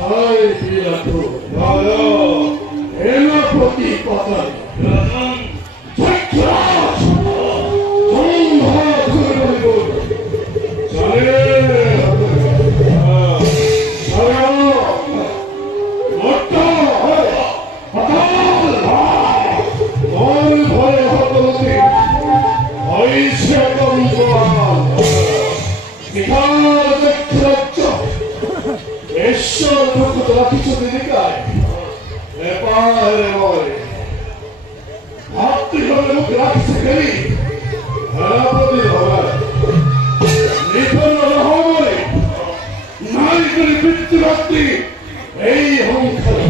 Ay, mira tú. En la potipata. ¡Chachas! ¡Tonha kuru! ¡Sale! ¡Sale! ¡Motta! ¡Hatal! ¡Ay, bhai hatoti! ¡Ay, se controla! ¡Mihal de kracha! ¡Eso no te la quiso dedicar! ¡Le padre voy! ¡Hatti con lo que la quise querer! ¡Era podido ver! ¡Ni con lo hombre! ¡Nadie que le pide a ti! ¡Ey, honkara!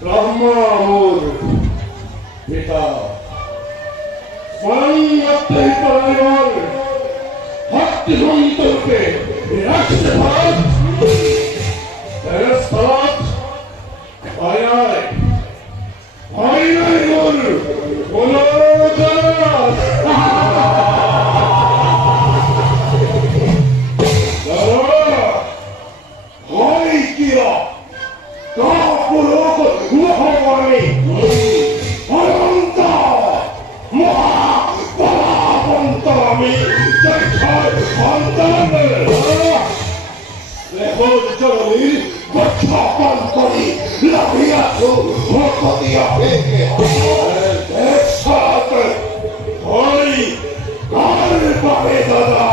¡Brahma amor! ¡Pita! ¡Svarangate y para llevar! ¡Hatti junto que! ¡Miraste parat! ¡Eres parat! ¡Ay, ay! ¡Ay, ay, gol! ¡Hola, ¡ay, tío! ¡No, por loco! ¡No, hombre! ¡Adelanta! ¡Moja! ¡Para apuntarme! ¡Apuntarme! ¡Lejos de Charlie! ¡Bacha Pantoni! ¡La vida su! ¡Moco diabete! ¡Exacto! ¡Ay! ¡Ay, paredada!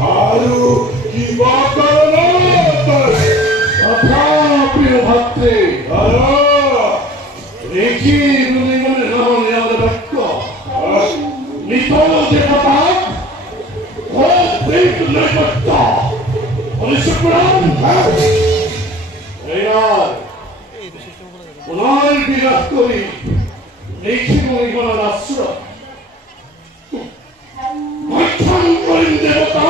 ¡Aru! ¡Kibakaranato! ¡Apapio bhatte! ¡Ara! ¡Reki nunimane namane yadabakka! ¡Nito de patak! ¡Oh, big lebatta! ¡Onisukran! ¡Eyar! ¡Unai birakori! ¡Reki nunimane nasura! ¡Maitan korinde bata!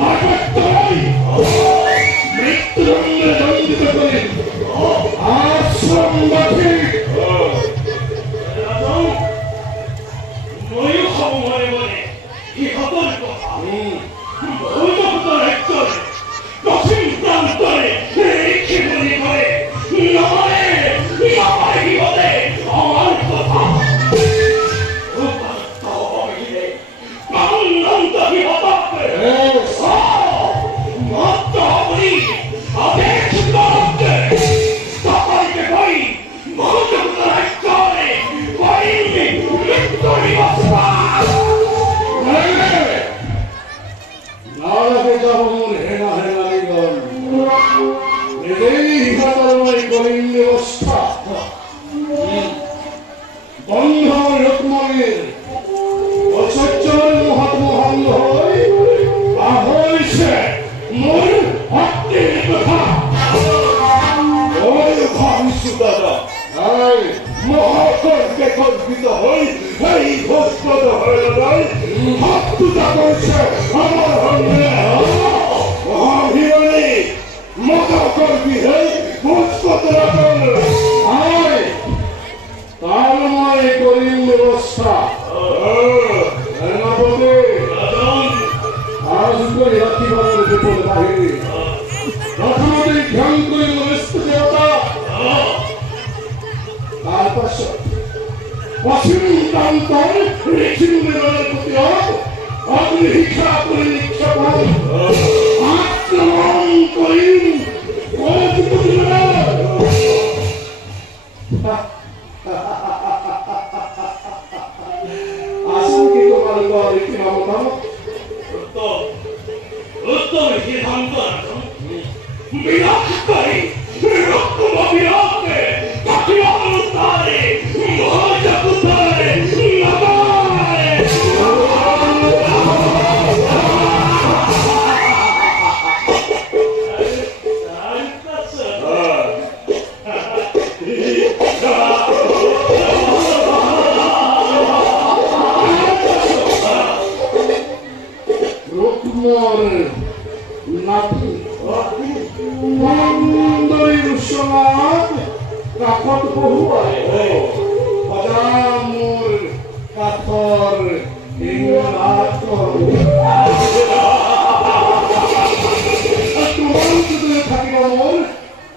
¡Nagatai! ¡Mitranne dandita kori! ¡Asram baki!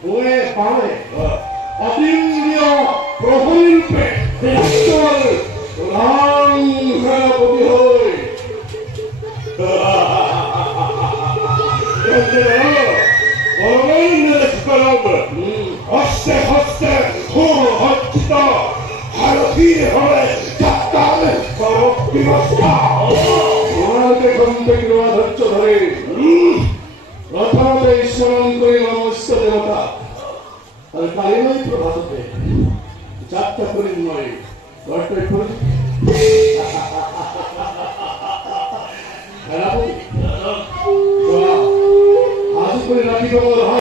Way পারে অতীন্দ্রিয় প্রহরী রূপে বিশ্বর প্রধান সেনাপতি হই হস্তে হস্তে ঘোর হচ্ছিত ভারতীয় হয়ে যাত্রার ব্যবস্থা ওনাকে গন্ধে গ্রহ ধৈর্য ধরে প্রথমতে স্মরণ করে নমস্ত দেবতা আর কালিমাই প্রভাততে যাত্রা করি নয় গল্পের করে আজ করে রাখি